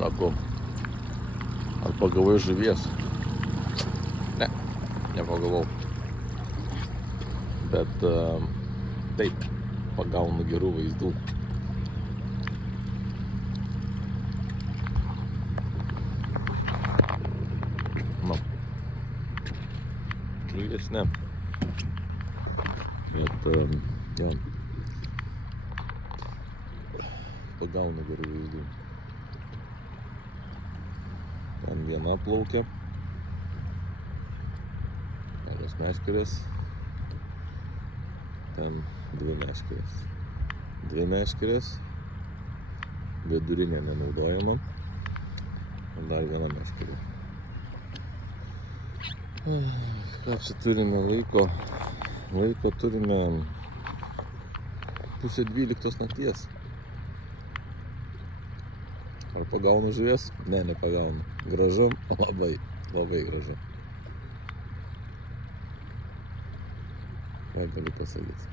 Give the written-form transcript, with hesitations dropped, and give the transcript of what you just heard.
Sako, ar pagavai žuvies? Ne, nepagavau. Bet taip, pagaunu gerų vaizdų. Nu, žuvies ne. Bet, jo, pagaunu gerų vaizdų. Ten viena plaukia, kelios meškerės, ten dvi meškerės. Dvi meškerės, vidurinė nenaudojama, o dar viena meškerė. Ką čia turime laiko? Laiko turime 11:30 nakties. Ar pagaunu žuvies? Ne, nepagaunu. Gražu, labai, labai gražu. Ką galiu pasakyti?